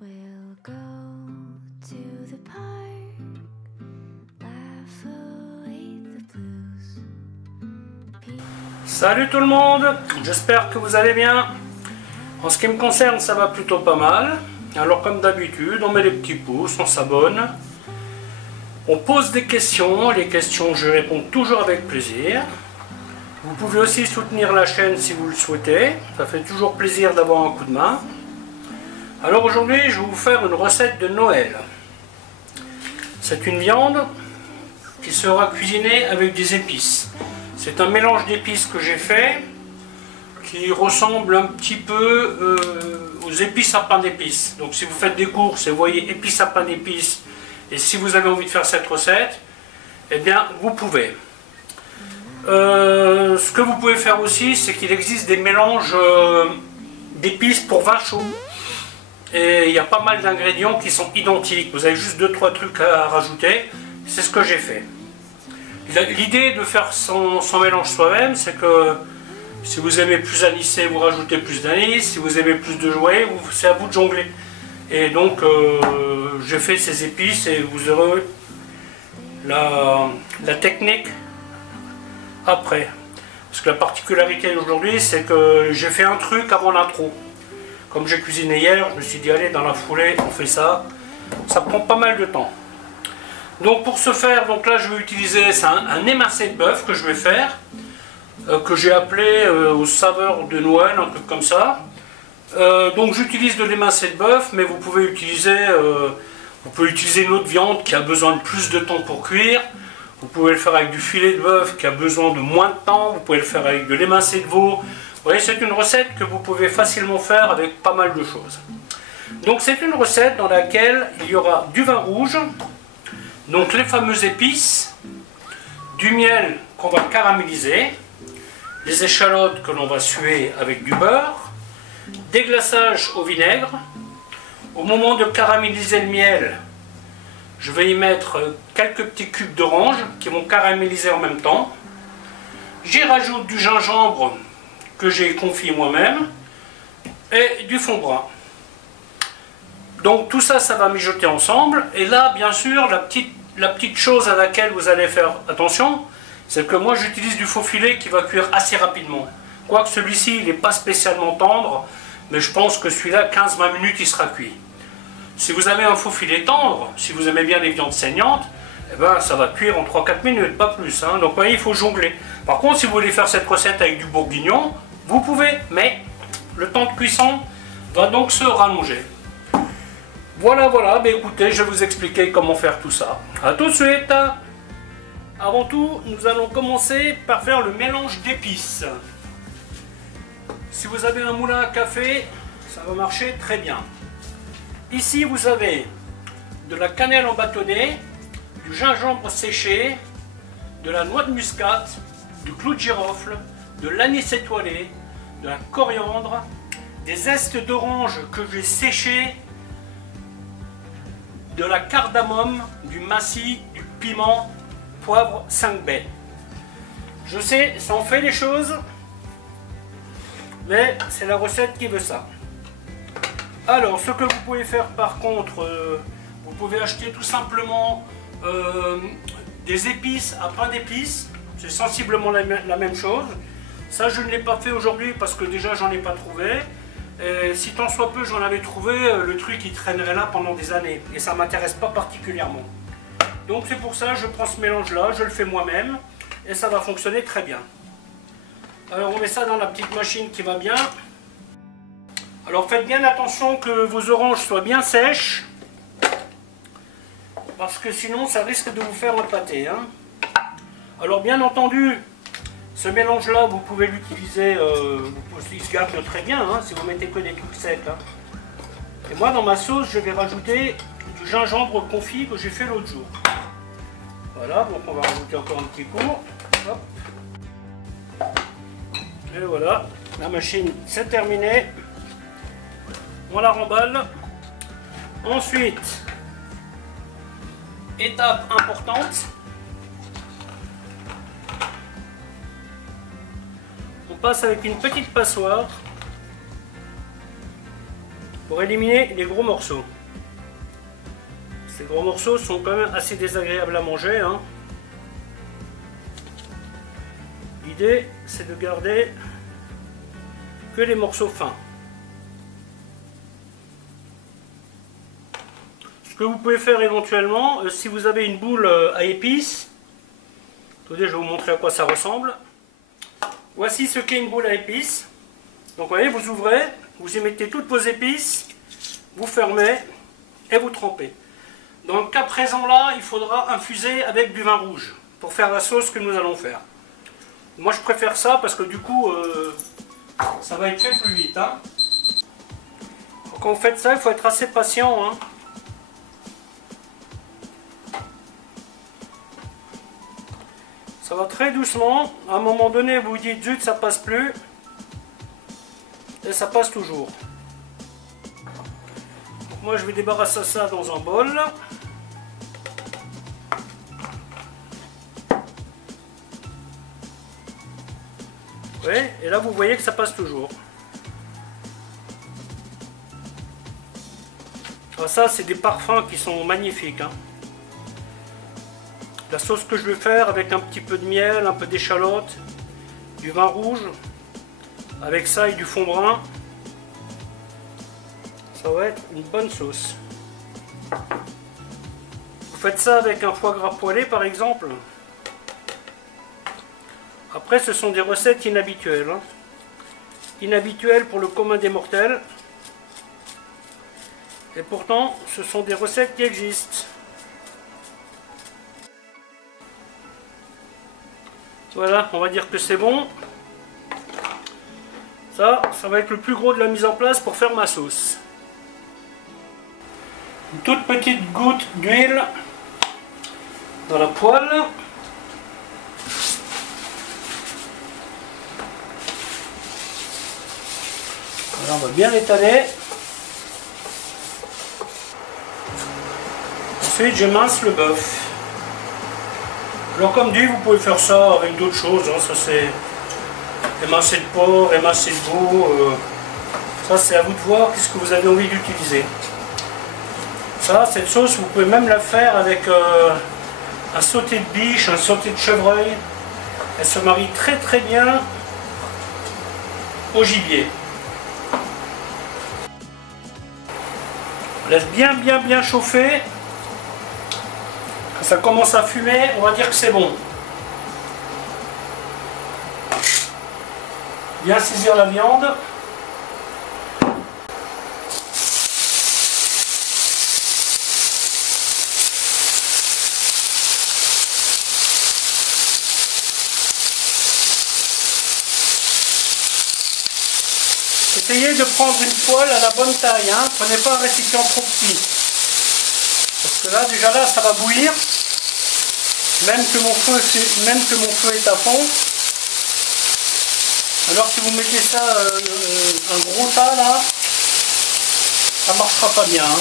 We'll go to the park, laugh away the blues. Salut tout le monde, j'espère que vous allez bien. En ce qui me concerne, ça va plutôt pas mal. Alors comme d'habitude, on met les petits pouces, on s'abonne. On pose des questions, les questions je réponds toujours avec plaisir. Vous pouvez aussi soutenir la chaîne si vous le souhaitez, ça fait toujours plaisir d'avoir un coup de main. Alors aujourd'hui, je vais vous faire une recette de Noël. C'est une viande qui sera cuisinée avec des épices. C'est un mélange d'épices que j'ai fait, qui ressemble un petit peu aux épices à pain d'épices. Donc si vous faites des courses et vous voyez épices à pain d'épices, et si vous avez envie de faire cette recette, eh bien vous pouvez. Ce que vous pouvez faire aussi, c'est qu'il existe des mélanges d'épices pour vin chaud. Et il y a pas mal d'ingrédients qui sont identiques. Vous avez juste 2-3 trucs à rajouter. C'est ce que j'ai fait. L'idée de faire son mélange soi-même, c'est que si vous aimez plus anisé, vous rajoutez plus d'anis. Si vous aimez plus de jouet, c'est à vous de jongler. Et donc, j'ai fait ces épices et vous aurez la technique après. Parce que la particularité d'aujourd'hui, c'est que j'ai fait un truc avant l'intro. Comme j'ai cuisiné hier, je me suis dit, allez, dans la foulée, on fait ça. Ça prend pas mal de temps. Donc pour ce faire, donc là je vais utiliser un émincé de bœuf que je vais faire, que j'ai appelé aux saveurs de Noël, un truc comme ça. Donc j'utilise de l'émincé de bœuf, mais vous pouvez utiliser une autre viande qui a besoin de plus de temps pour cuire. Vous pouvez le faire avec du filet de bœuf qui a besoin de moins de temps. Vous pouvez le faire avec de l'émincé de veau. Vous voyez, c'est une recette que vous pouvez facilement faire avec pas mal de choses. Donc c'est une recette dans laquelle il y aura du vin rouge, donc les fameuses épices, du miel qu'on va caraméliser, les échalotes que l'on va suer avec du beurre, des glaçages au vinaigre. Au moment de caraméliser le miel, je vais y mettre quelques petits cubes d'orange qui vont caraméliser en même temps. J'y rajoute du gingembre que j'ai confit moi-même et du fond brun. Donc tout ça, ça va mijoter ensemble. Et là, bien sûr, la petite chose à laquelle vous allez faire attention, c'est que moi j'utilise du faux filet qui va cuire assez rapidement. Quoique celui-ci, il n'est pas spécialement tendre, mais je pense que celui-là, 15-20 minutes, il sera cuit. Si vous avez un faux filet tendre, si vous aimez bien les viandes saignantes, eh ben, ça va cuire en 3-4 minutes, pas plus. Hein. Donc vous voyez, il faut jongler. Par contre, si vous voulez faire cette recette avec du bourguignon, vous pouvez, mais le temps de cuisson va donc se rallonger. Voilà, ben écoutez, je vais vous expliquer comment faire tout ça. A tout de suite. Avant tout, nous allons commencer par faire le mélange d'épices. Si vous avez un moulin à café, ça va marcher très bien. Ici, vous avez de la cannelle en bâtonnet, du gingembre séché, de la noix de muscade, du clou de girofle, de l'anis étoilé, de la coriandre, des zestes d'orange que j'ai séchés, de la cardamome, du massis, du piment, poivre 5 baies. Je sais, ça en fait les choses, mais c'est la recette qui veut ça. Alors, ce que vous pouvez faire par contre, vous pouvez acheter tout simplement des épices à pain d'épices. C'est sensiblement la même chose. Ça, je ne l'ai pas fait aujourd'hui parce que déjà, j'en ai pas trouvé. Et si tant soit peu, j'en avais trouvé, le truc il traînerait là pendant des années. Et ça ne m'intéresse pas particulièrement. Donc c'est pour ça, je prends ce mélange-là, je le fais moi-même. Et ça va fonctionner très bien. Alors on met ça dans la petite machine qui va bien. Alors faites bien attention que vos oranges soient bien sèches. Parce que sinon, ça risque de vous faire un pâté. Hein. Alors bien entendu, ce mélange-là, vous pouvez l'utiliser, il se garde très bien hein, si vous mettez que des trucs secs. Hein. Et moi, dans ma sauce, je vais rajouter du gingembre confit que j'ai fait l'autre jour. Voilà, donc on va rajouter encore un petit coup. Hop. Et voilà, la machine, c'est terminé. On la remballe. Ensuite, étape importante. On passe avec une petite passoire pour éliminer les gros morceaux. Ces gros morceaux sont quand même assez désagréables à manger, hein. L'idée, c'est de garder que les morceaux fins. Ce que vous pouvez faire éventuellement, si vous avez une boule à épices, attendez, je vais vous montrer à quoi ça ressemble. Voici ce qu'est une boule à épices. Donc vous voyez, vous ouvrez, vous y mettez toutes vos épices, vous fermez et vous trempez. Dans le cas présent là, il faudra infuser avec du vin rouge pour faire la sauce que nous allons faire. Moi je préfère ça parce que du coup ça va être fait plus vite, hein. Quand vous faites ça, il faut être assez patient, hein. Ça va très doucement. À un moment donné, vous vous dites zut, ça passe plus. Et ça passe toujours. Donc moi je vais débarrasser ça dans un bol. Oui, et là vous voyez que ça passe toujours. Alors ça c'est des parfums qui sont magnifiques, hein. La sauce que je vais faire avec un petit peu de miel, un peu d'échalote, du vin rouge, avec ça et du fond brun, ça va être une bonne sauce. Vous faites ça avec un foie gras poêlé par exemple. Après ce sont des recettes inhabituelles, hein. Inhabituelles pour le commun des mortels. Et pourtant ce sont des recettes qui existent. Voilà, on va dire que c'est bon. Ça va être le plus gros de la mise en place pour faire ma sauce. Une toute petite goutte d'huile dans la poêle. Voilà, on va bien l'étaler. Ensuite, j'émince le bœuf. Alors comme dit, vous pouvez faire ça avec d'autres choses, hein. Ça c'est émincer de porc, émincer de veau, ça c'est à vous de voir qu'est-ce que vous avez envie d'utiliser. Ça, cette sauce, vous pouvez même la faire avec un sauté de biche, un sauté de chevreuil. Elle se marie très très bien au gibier. On laisse bien chauffer. Quand ça commence à fumer, on va dire que c'est bon. Bien saisir la viande. Essayez de prendre une poêle à la bonne taille, hein. Prenez pas un récipient trop petit. Parce que là, déjà là, ça va bouillir. Même que mon feu est à fond. Alors si vous mettez ça, un gros tas là, ça marchera pas bien, hein.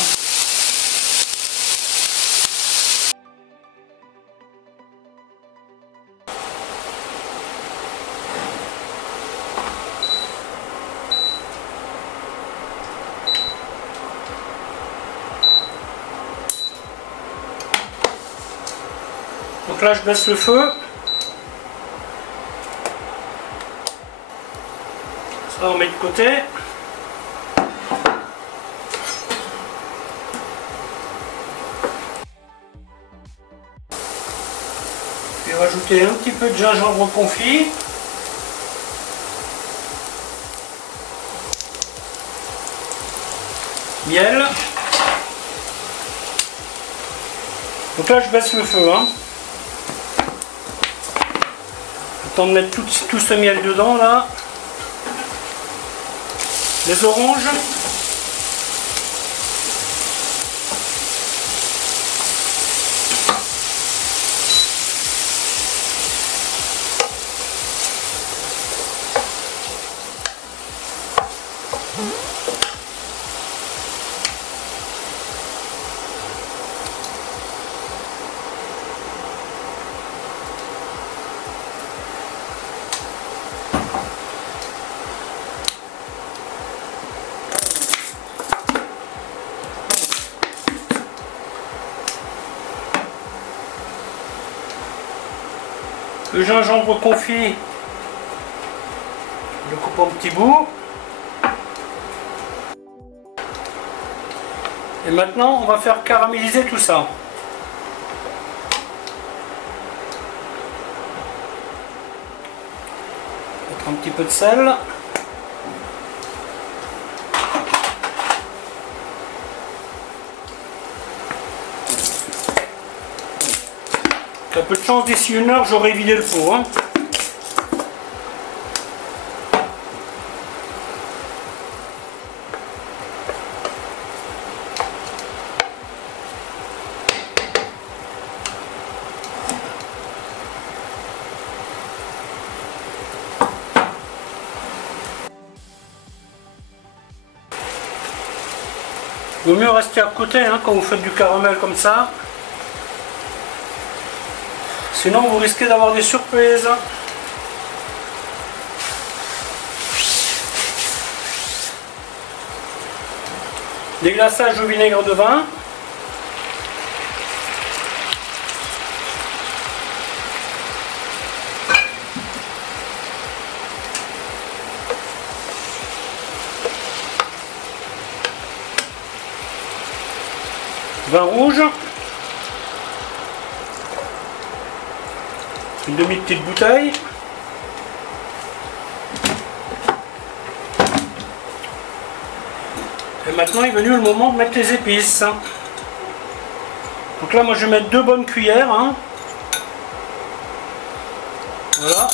Donc là je baisse le feu. Ça on met de côté. Je vais rajouter un petit peu de gingembre confit. Miel. Donc là je baisse le feu, hein. De mettre tout ce miel dedans là. Les oranges. Le gingembre confit, je le coupe en petits bouts. Et maintenant, on va faire caraméliser tout ça. Mettre un petit peu de sel. Il y a peu de chance, d'ici 1 heure, j'aurai vidé le four. Hein. Il vaut mieux rester à côté hein, quand vous faites du caramel comme ça. Sinon vous risquez d'avoir des surprises. Déglaçage au vinaigre de vin. Vin rouge. Une demi-petite bouteille. Et maintenant il est venu le moment de mettre les épices. Donc là moi je vais mettre 2 bonnes cuillères. Hein. Voilà.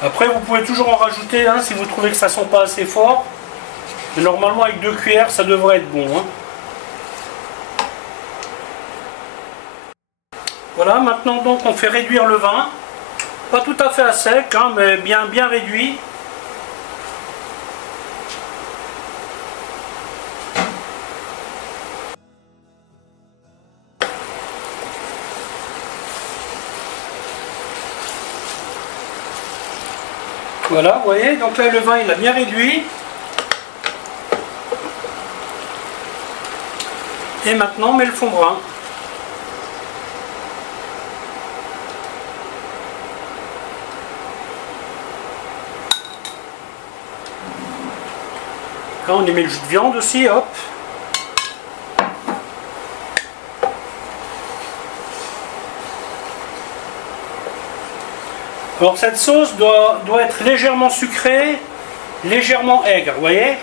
Après vous pouvez toujours en rajouter hein, si vous trouvez que ça sent pas assez fort. Mais normalement avec 2 cuillères ça devrait être bon. Hein. Voilà, maintenant donc on fait réduire le vin. Pas tout à fait à sec, hein, mais bien réduit. Voilà, vous voyez, donc là le vin il a bien réduit. Et maintenant on met le fond brun. Là on y met le jus de viande aussi, hop. Alors cette sauce doit être légèrement sucrée, légèrement aigre, vous voyez.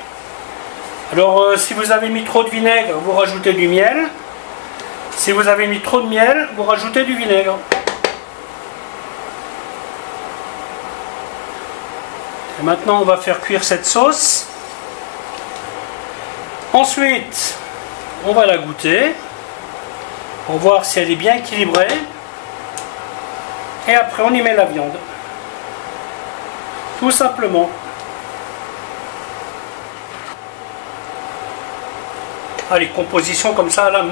Alors si vous avez mis trop de vinaigre, vous rajoutez du miel. Si vous avez mis trop de miel, vous rajoutez du vinaigre. Et maintenant on va faire cuire cette sauce. Ensuite, on va la goûter pour voir si elle est bien équilibrée. Et après, on y met la viande. Tout simplement. Allez, composition comme ça, là.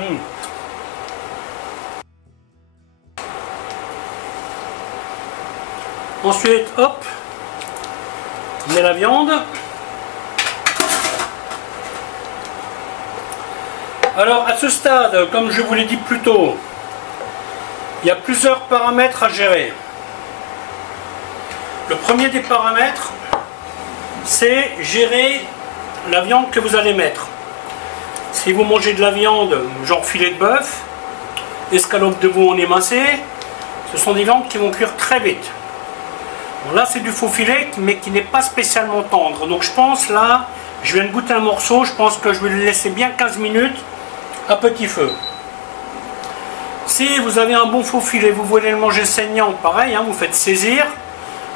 Ensuite, hop, on met la viande. Alors à ce stade, comme je vous l'ai dit plus tôt, il y a plusieurs paramètres à gérer. Le premier des paramètres, c'est gérer la viande que vous allez mettre. Si vous mangez de la viande, genre filet de bœuf, escalope de veau en émincé, ce sont des viandes qui vont cuire très vite. Bon, là c'est du faux filet, mais qui n'est pas spécialement tendre. Donc je pense là, je viens de goûter un morceau, je pense que je vais le laisser bien 15 minutes à petit feu. Si vous avez un bon faux filet, vous voulez le manger saignant, pareil, hein, vous faites saisir.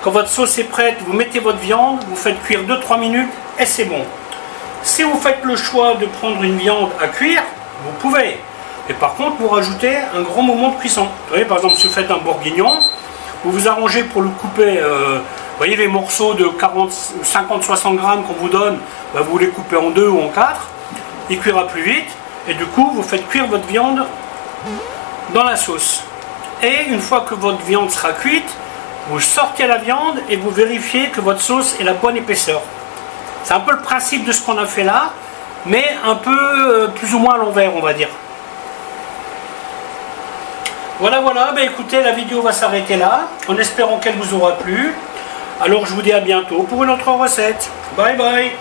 Quand votre sauce est prête, vous mettez votre viande, vous faites cuire 2-3 minutes et c'est bon. Si vous faites le choix de prendre une viande à cuire, vous pouvez. Et par contre, vous rajoutez un grand moment de cuisson. Vous voyez, par exemple, si vous faites un bourguignon, vous vous arrangez pour le couper. Vous voyez les morceaux de 50-60 grammes qu'on vous donne, bah, vous les coupez en 2 ou en 4. Il cuira plus vite. Et du coup, vous faites cuire votre viande dans la sauce. Et une fois que votre viande sera cuite, vous sortez la viande et vous vérifiez que votre sauce est la bonne épaisseur. C'est un peu le principe de ce qu'on a fait là, mais un peu plus ou moins à l'envers, on va dire. Voilà, voilà, bah écoutez, la vidéo va s'arrêter là, en espérant qu'elle vous aura plu. Alors je vous dis à bientôt pour une autre recette. Bye bye.